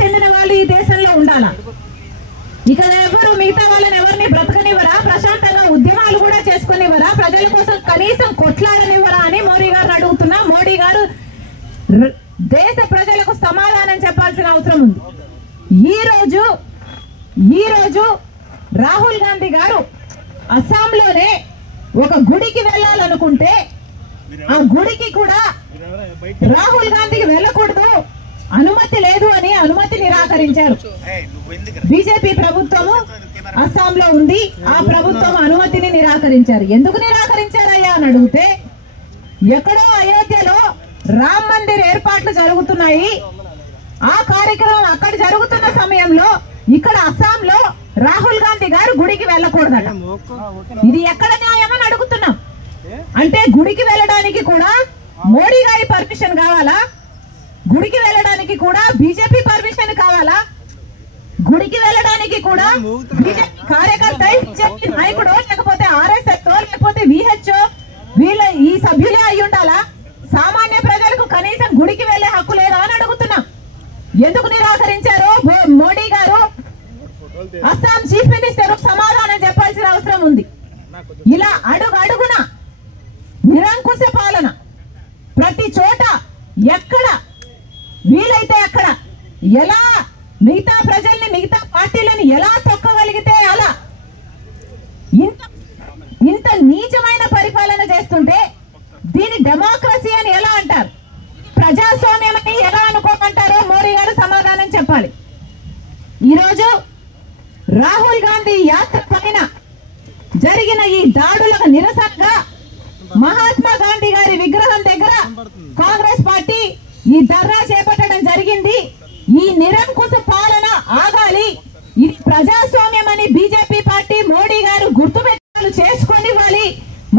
చెందిన వాళ్ళు ఈ దేశంలో ఉండాలా? ఇక ఎవరు మిగతా వాళ్ళని ఎవరిని బ్రతకనివ్వరా? ప్రశాంతంగా ఉద్యమాలు కూడా చేసుకునివ్వరా? ప్రజల కోసం కనీసం కొట్లాడనివ్వరా అని మోడీ గారు అడుగుతున్నా. మోడీ గారు దేశ ప్రజలకు సమాధానం చెప్పాల్సిన అవసరం ఉంది. ఈ రోజు రాహుల్ గాంధీ గారు అస్సాంలోనే ఒక గుడికి వెళ్ళాలనుకుంటే ఆ గుడికి కూడా రాహుల్ గాంధీకి వెళ్ళకూడదు, అనుమతి లేదు అని అనుమతి నిరాకరించారు. బీజేపీ ప్రభుత్వము అస్సాంలో ఉంది, ఆ ప్రభుత్వం అనుమతిని నిరాకరించారు. ఎందుకు నిరాకరించారయ్యా అని అడిగితే, ఎక్కడో అయోధ్యలో రామ్ మందిర్ ఏర్పాట్లు జరుగుతున్నాయి, ఆ కార్యక్రమం అక్కడ జరుగుతున్న సమయంలో ఇక్కడ అస్సాంలో రాహుల్ గాంధీ గారు గుడికి వెళ్ళకూడదట. ఇది ఎక్కడ న్యాయమని అడుగుతున్నాం. అంటే గుడికి వెళ్ళడానికి కూడా మోడీ గారి పర్మిషన్ కావాలా? గుడికి వెళ్ళడానికి కూడా బీజేపీ పర్మిషన్ కావాలా? గుడికి వెళ్ళడానికి కూడా బీజేపీ కార్యకర్త, బీజేపీ నాయకుడు, లేకపోతే ఆర్ఎస్ఎస్ లేకపోతే విహెచ్ఓ వీళ్ళ ఈ సభ్యులే అయి ఉండాలా? సామాన్య ప్రజలకు కనీసం గుడికి వెళ్లే హక్కు లేదా అని అడుగుతున్నాం. ఎందుకు నిరాకరించారు మోడీ గారు? అస్సాం చీఫ్ మినిస్టర్ సమాధానం చెప్పాల్సిన అవసరం ఉంది. ఇలా అడుగున నిరంకుశ పాలన, ప్రతి చోట ఎక్కడ వీలైతే అక్కడ ఎలా మిగతా ప్రజల్ని, మిగతా పార్టీలను ఎలా తొక్కగలిగితే అలా ఇంత నీచమైన పరిపాలన చేస్తుంటే దీని డెమోక్రసీ అని ఎలా అంటారు? ప్రజాస్వామ్యం అని ఎలా అనుకోమంటారో మోడీ గారు సమాధానం చెప్పాలి. ఈరోజు రాహుల్ గాంధీ యాత్ర పైన జరిగిన ఈ దాడులకు నిరసనగా మహాత్మా గాంధీ గారి విగ్రహం దగ్గర కాంగ్రెస్ పార్టీ ఈ ధర్నా చేపట్టడం జరిగింది. ఈ నిరంకుశ పాలన ఆగాలి, ఇది ప్రజాస్వామ్యం అని బీజేపీ పార్టీ మోడీ గారు గుర్తుపెట్టాలు చేసుకొనివ్వాలి.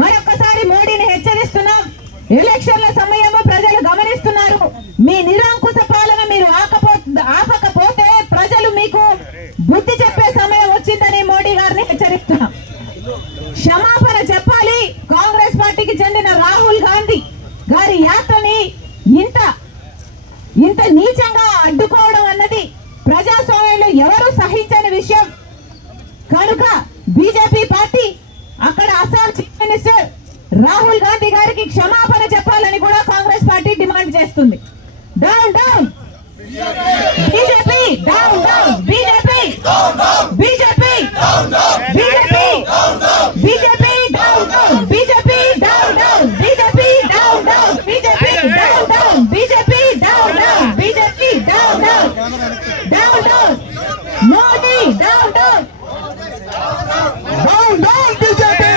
మరొకసారి మోడీని హెచ్చరిస్తున్నాం. ఎలక్షన్ల సమయము ప్రజలు గమనిస్తున్నారు. మీ నిరంకుశ పాలన మీరు ఆపకపోతే ప్రజలు మీకు బుద్ధి చెప్పే సమయం వచ్చిందని మోడీ గారిని హెచ్చరిస్తున్నాం. క్షమాపణ చెప్పాలి. కాంగ్రెస్ పార్టీకి చెందిన రాహుల్ గాంధీ గారి యాత్రని ఇంత నీచంగా అడ్డుకోవడం అన్నది ప్రజాస్వామ్యంలో ఎవరు సహించని విషయం. కనుక బీజేపీ పార్టీ అక్కడ అస్సాం చీఫ్ మినిస్టర్ రాహుల్ గాంధీ గారికి క్షమాపణ చెప్పాలని కూడా కాంగ్రెస్ పార్టీ డిమాండ్ చేస్తుంది. Down down BJP, down down BJP, BJP, BJP, BJP, down down BJP, down down BJP, down down BJP, down down BJP, down down BJP, down down, down down Modi, down down, down down BJP.